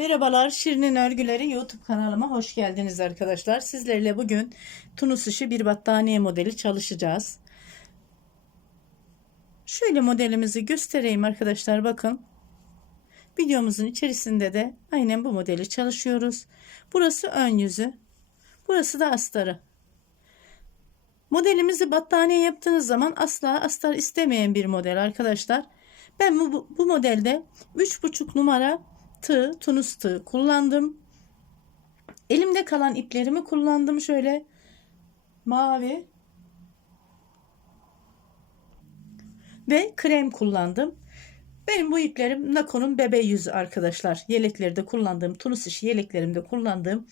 Merhabalar Şirin'in Örgüleri YouTube kanalıma hoş geldiniz arkadaşlar. Sizlerle bugün Tunus işi bir battaniye modeli çalışacağız. Şöyle modelimizi göstereyim arkadaşlar bakın. Videomuzun içerisinde de aynen bu modeli çalışıyoruz. Burası ön yüzü. Burası da astarı. Modelimizi battaniye yaptığınız zaman asla astar istemeyen bir model arkadaşlar. Ben bu, bu modelde 3,5 numara tığ, tunus tığ kullandım. Elimde kalan iplerimi kullandım şöyle mavi ve krem kullandım. Benim bu iplerim Nako'nun bebe yüzü arkadaşlar. Yeleklerde kullandığım, tunus işi yeleklerimde kullandığım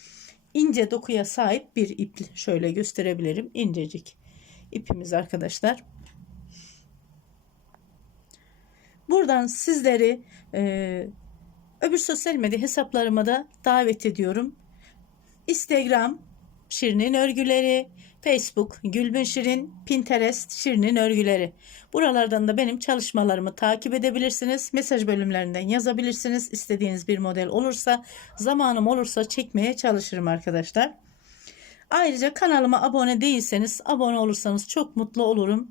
ince dokuya sahip bir ip. Şöyle gösterebilirim. incecik ipimiz arkadaşlar. Buradan sizleri e, öbür sosyal medya hesaplarıma da davet ediyorum. Instagram Şirin'in örgüleri, Facebook Gülbin Şirin, Pinterest Şirin'in örgüleri. Buralardan da benim çalışmalarımı takip edebilirsiniz. Mesaj bölümlerinden yazabilirsiniz. İstediğiniz bir model olursa, zamanım olursa çekmeye çalışırım arkadaşlar. Ayrıca kanalıma abone değilseniz, abone olursanız çok mutlu olurum.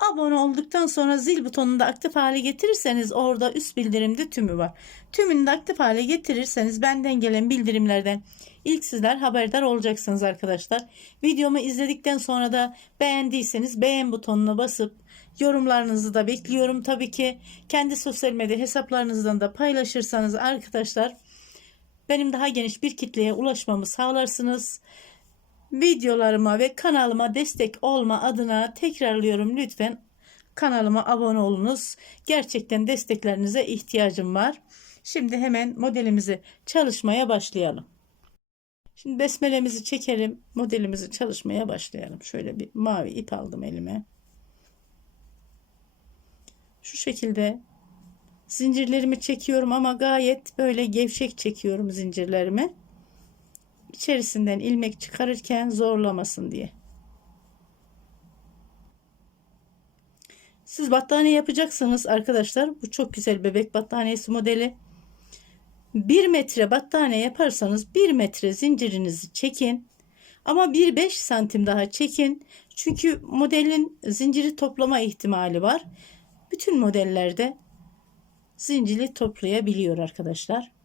Abone olduktan sonra zil butonunu da aktif hale getirirseniz orada üst bildirimde tümü var. Tümünü de aktif hale getirirseniz benden gelen bildirimlerden ilk sizler haberdar olacaksınız arkadaşlar. Videomu izledikten sonra da beğendiyseniz beğen butonuna basıp yorumlarınızı da bekliyorum. Tabii ki kendi sosyal medya hesaplarınızdan da paylaşırsanız arkadaşlar benim daha geniş bir kitleye ulaşmamı sağlarsınız videolarıma ve kanalıma destek olma adına tekrarlıyorum lütfen kanalıma abone olunuz. Gerçekten desteklerinize ihtiyacım var. Şimdi hemen modelimizi çalışmaya başlayalım. Şimdi besmelemizi çekelim. Modelimizi çalışmaya başlayalım. Şöyle bir mavi ip aldım elime. Şu şekilde zincirlerimi çekiyorum ama gayet böyle gevşek çekiyorum zincirlerimi içerisinden ilmek çıkarırken zorlamasın diye. Siz battaniye yapacaksanız arkadaşlar bu çok güzel bebek battaniyesi modeli. 1 metre battaniye yaparsanız 1 metre zincirinizi çekin. Ama 1-5 santim daha çekin. Çünkü modelin zinciri toplama ihtimali var. Bütün modellerde zinciri toplayabiliyor arkadaşlar.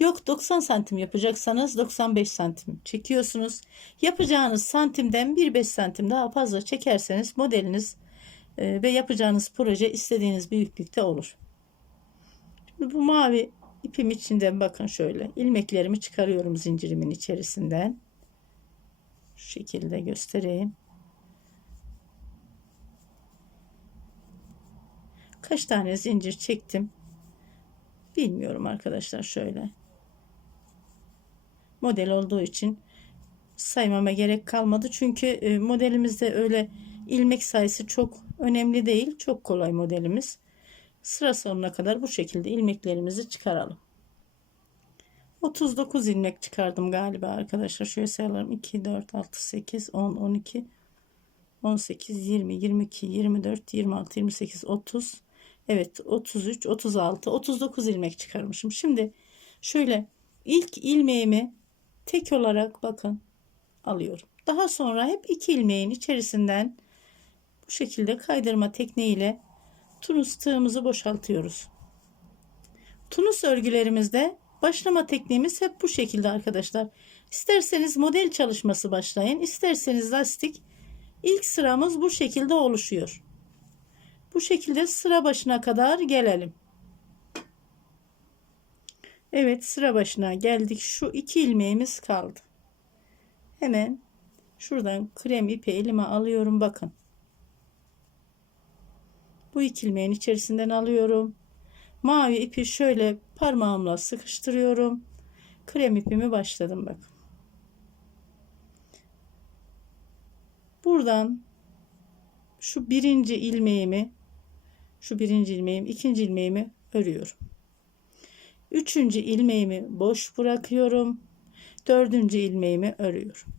Yok 90 santim yapacaksanız 95 santim çekiyorsunuz. Yapacağınız santimden 1-5 santim daha fazla çekerseniz modeliniz e, ve yapacağınız proje istediğiniz büyüklükte olur. Şimdi bu mavi ipim içinden bakın şöyle ilmeklerimi çıkarıyorum zincirimin içerisinden. Şu şekilde göstereyim. Kaç tane zincir çektim bilmiyorum arkadaşlar şöyle model olduğu için saymama gerek kalmadı. Çünkü e, modelimizde öyle ilmek sayısı çok önemli değil. Çok kolay modelimiz. Sıra sonuna kadar bu şekilde ilmeklerimizi çıkaralım. 39 ilmek çıkardım galiba arkadaşlar. Şöyle sayalım. 2, 4, 6, 8, 10, 12, 18, 20, 22, 24, 26, 28, 30. Evet 33, 36, 39 ilmek çıkarmışım. Şimdi şöyle ilk ilmeğimi tek olarak bakın alıyorum. Daha sonra hep iki ilmeğin içerisinden bu şekilde kaydırma tekniğiyle tunus tığımızı boşaltıyoruz. Tunus örgülerimizde başlama tekniğimiz hep bu şekilde arkadaşlar. İsterseniz model çalışması başlayın, isterseniz lastik. İlk sıramız bu şekilde oluşuyor. Bu şekilde sıra başına kadar gelelim. Evet sıra başına geldik. Şu iki ilmeğimiz kaldı. Hemen şuradan krem ipi elime alıyorum. Bakın. Bu iki ilmeğin içerisinden alıyorum. Mavi ipi şöyle parmağımla sıkıştırıyorum. Krem ipimi başladım bakın. Buradan şu birinci ilmeğimi şu birinci ilmeğim ikinci ilmeğimi örüyorum. Üçüncü ilmeğimi boş bırakıyorum. Dördüncü ilmeğimi örüyorum.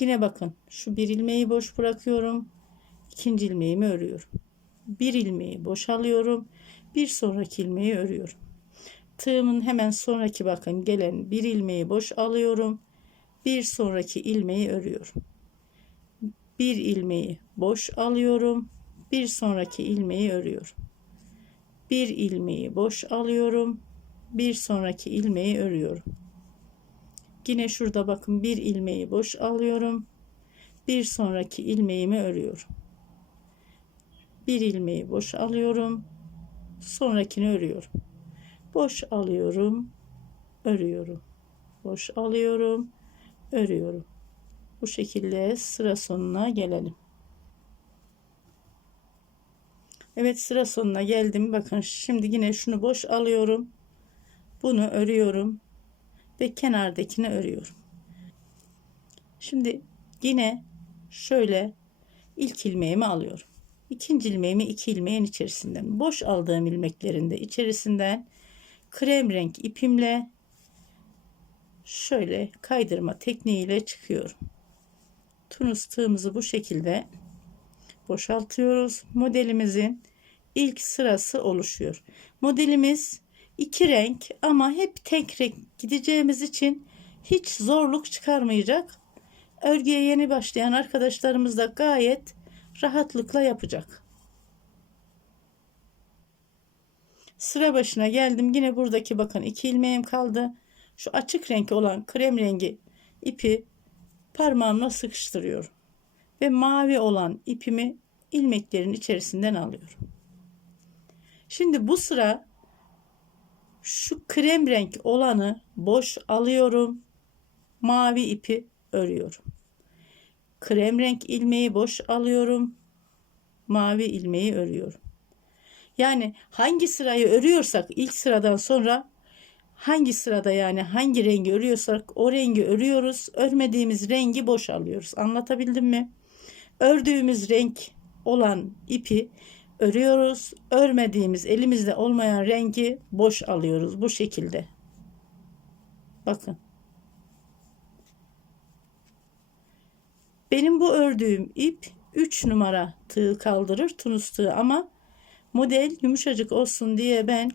Yine bakın şu bir ilmeği boş bırakıyorum. İkinci ilmeğimi örüyorum. Bir ilmeği boşalıyorum. Bir sonraki ilmeği örüyorum. Tığımın hemen sonraki bakın gelen bir ilmeği boş alıyorum. Bir sonraki ilmeği örüyorum. Bir ilmeği boş alıyorum. Bir sonraki ilmeği örüyorum. Bir ilmeği boş alıyorum. Bir sonraki ilmeği örüyorum. Yine şurada bakın bir ilmeği boş alıyorum. Bir sonraki ilmeğimi örüyorum. Bir ilmeği boş alıyorum. Sonrakini örüyorum. Boş alıyorum, örüyorum. Boş alıyorum, örüyorum. Bu şekilde sıra sonuna gelelim. Evet sıra sonuna geldim. Bakın şimdi yine şunu boş alıyorum. Bunu örüyorum ve kenardakini örüyorum. Şimdi yine şöyle ilk ilmeğimi alıyorum. İkinci ilmeğimi iki ilmeğin içerisinden boş aldığım ilmeklerinde içerisinden krem renk ipimle şöyle kaydırma tekniğiyle çıkıyorum. Tunus tığımızı bu şekilde boşaltıyoruz. Modelimizin ilk sırası oluşuyor. Modelimiz iki renk ama hep tek renk gideceğimiz için hiç zorluk çıkarmayacak. Örgüye yeni başlayan arkadaşlarımız da gayet rahatlıkla yapacak. Sıra başına geldim. Yine buradaki bakın iki ilmeğim kaldı. Şu açık renk olan krem rengi ipi parmağımla sıkıştırıyorum. Ve mavi olan ipimi ilmeklerin içerisinden alıyorum. Şimdi bu sıra şu krem renk olanı boş alıyorum. Mavi ipi örüyorum. Krem renk ilmeği boş alıyorum. Mavi ilmeği örüyorum. Yani hangi sırayı örüyorsak ilk sıradan sonra hangi sırada yani hangi rengi örüyorsak o rengi örüyoruz. Örmediğimiz rengi boş alıyoruz. Anlatabildim mi? Ördüğümüz renk olan ipi örüyoruz. Örmediğimiz elimizde olmayan rengi boş alıyoruz bu şekilde. Bakın. Benim bu ördüğüm ip 3 numara tığ kaldırır tunus tığ ama model yumuşacık olsun diye ben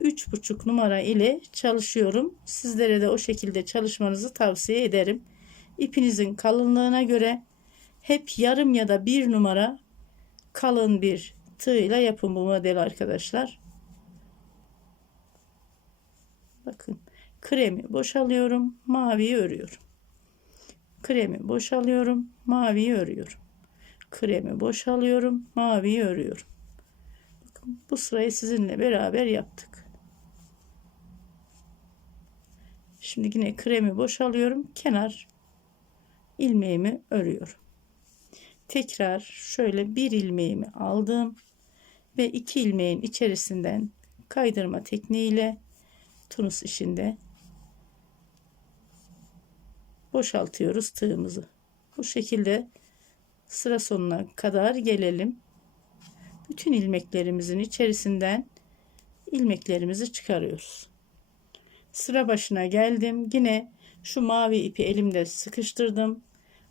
3,5 numara ile çalışıyorum. Sizlere de o şekilde çalışmanızı tavsiye ederim. İpinizin kalınlığına göre hep yarım ya da bir numara kalın bir tığ ile yapın bu model arkadaşlar. Bakın kremi boşalıyorum, maviyi örüyorum. Kremi boşalıyorum, maviyi örüyorum. Kremi boşalıyorum, maviyi örüyorum. Bakın bu sırayı sizinle beraber yaptık. Şimdi yine kremi boşalıyorum. Kenar ilmeğimi örüyorum. Tekrar şöyle bir ilmeğimi aldım ve iki ilmeğin içerisinden kaydırma tekniğiyle tunus işinde boşaltıyoruz tığımızı. Bu şekilde sıra sonuna kadar gelelim. Bütün ilmeklerimizin içerisinden ilmeklerimizi çıkarıyoruz. Sıra başına geldim. Yine şu mavi ipi elimde sıkıştırdım.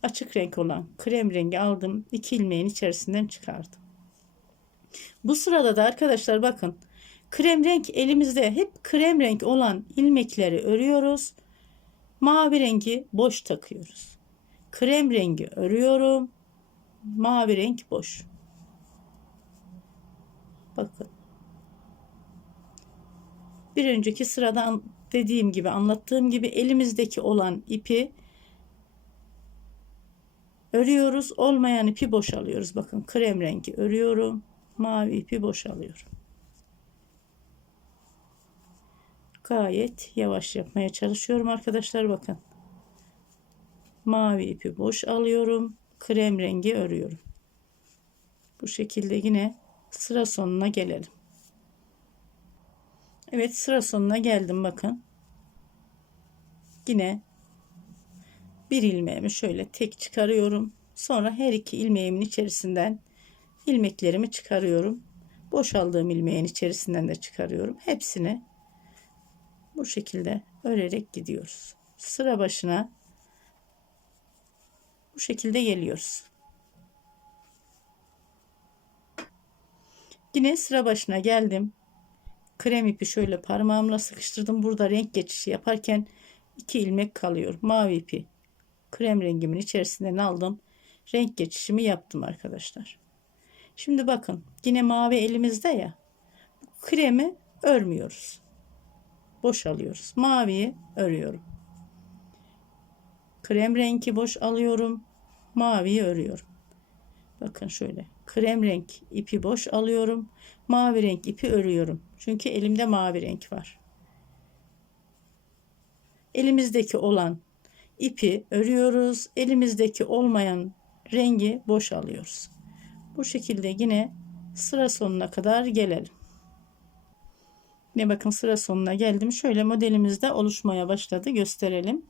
Açık renk olan krem rengi aldım. İki ilmeğin içerisinden çıkardım. Bu sırada da arkadaşlar bakın krem renk elimizde hep krem renk olan ilmekleri örüyoruz. Mavi rengi boş takıyoruz. Krem rengi örüyorum. Mavi renk boş. Bakın. Bir önceki sırada dediğim gibi anlattığım gibi elimizdeki olan ipi örüyoruz. Olmayan ipi boşalıyoruz. Bakın krem rengi örüyorum. Mavi ipi boşalıyorum. Gayet yavaş yapmaya çalışıyorum arkadaşlar bakın. Mavi ipi boş alıyorum. Krem rengi örüyorum. Bu şekilde yine sıra sonuna gelelim. Evet sıra sonuna geldim bakın. Yine bir ilmeğimi şöyle tek çıkarıyorum. Sonra her iki ilmeğimin içerisinden ilmeklerimi çıkarıyorum. Boşaldığım ilmeğin içerisinden de çıkarıyorum. Hepsini bu şekilde örerek gidiyoruz. Sıra başına bu şekilde geliyoruz. Yine sıra başına geldim. krem ipi şöyle parmağımla sıkıştırdım. Burada renk geçişi yaparken iki ilmek kalıyor. Mavi ipi krem rengimin içerisinden aldım. Renk geçişimi yaptım arkadaşlar. Şimdi bakın yine mavi elimizde ya. Kremi örmüyoruz. Boş alıyoruz. Maviyi örüyorum. Krem rengi boş alıyorum. Maviyi örüyorum. Bakın şöyle. Krem renk ipi boş alıyorum. Mavi renk ipi örüyorum. Çünkü elimde mavi renk var. Elimizdeki olan ipi örüyoruz. Elimizdeki olmayan rengi boş alıyoruz. Bu şekilde yine sıra sonuna kadar gelelim. Ne bakın sıra sonuna geldim. Şöyle modelimiz de oluşmaya başladı. Gösterelim.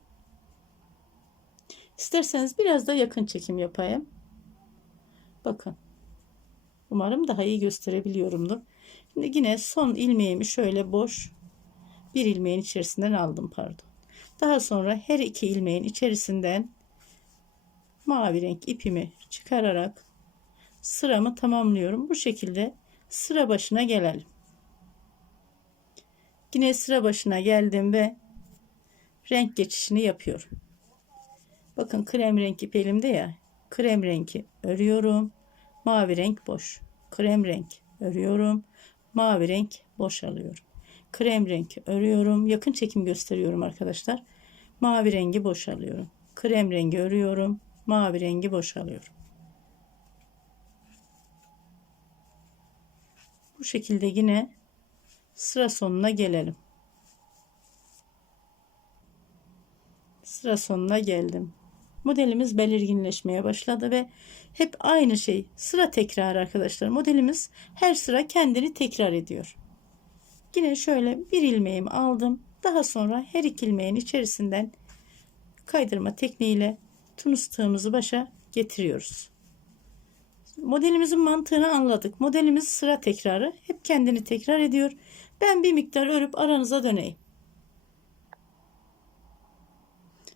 İsterseniz biraz da yakın çekim yapayım. Bakın. Umarım daha iyi gösterebiliyorumdur. Şimdi yine son ilmeğimi şöyle boş bir ilmeğin içerisinden aldım pardon. Daha sonra her iki ilmeğin içerisinden mavi renk ipimi çıkararak sıramı tamamlıyorum. Bu şekilde sıra başına gelelim. Yine sıra başına geldim ve renk geçişini yapıyorum. Bakın krem renk ip elimde ya. Krem rengi örüyorum. Mavi renk boş. Krem renk örüyorum. Mavi renk boş alıyorum. Krem renk örüyorum. Yakın çekim gösteriyorum arkadaşlar. Mavi rengi boş alıyorum. Krem rengi örüyorum. Mavi rengi boş alıyorum. Bu şekilde yine sıra sonuna gelelim. Sıra sonuna geldim. Modelimiz belirginleşmeye başladı ve hep aynı şey sıra tekrar arkadaşlar. Modelimiz her sıra kendini tekrar ediyor. Yine şöyle bir ilmeğimi aldım. Daha sonra her iki ilmeğin içerisinden kaydırma tekniğiyle tunus tığımızı başa getiriyoruz. Modelimizin mantığını anladık. Modelimiz sıra tekrarı. Hep kendini tekrar ediyor. Ben bir miktar örüp aranıza döneyim.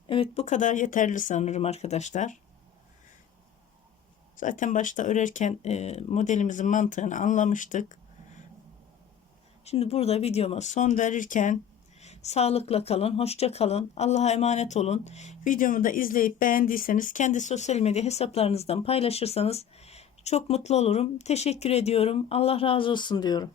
Evet bu kadar yeterli sanırım arkadaşlar. Zaten başta örerken e, modelimizin mantığını anlamıştık. Şimdi burada videoma son verirken sağlıkla kalın, hoşça kalın, Allah'a emanet olun. Videomu da izleyip beğendiyseniz kendi sosyal medya hesaplarınızdan paylaşırsanız çok mutlu olurum. Teşekkür ediyorum. Allah razı olsun diyorum.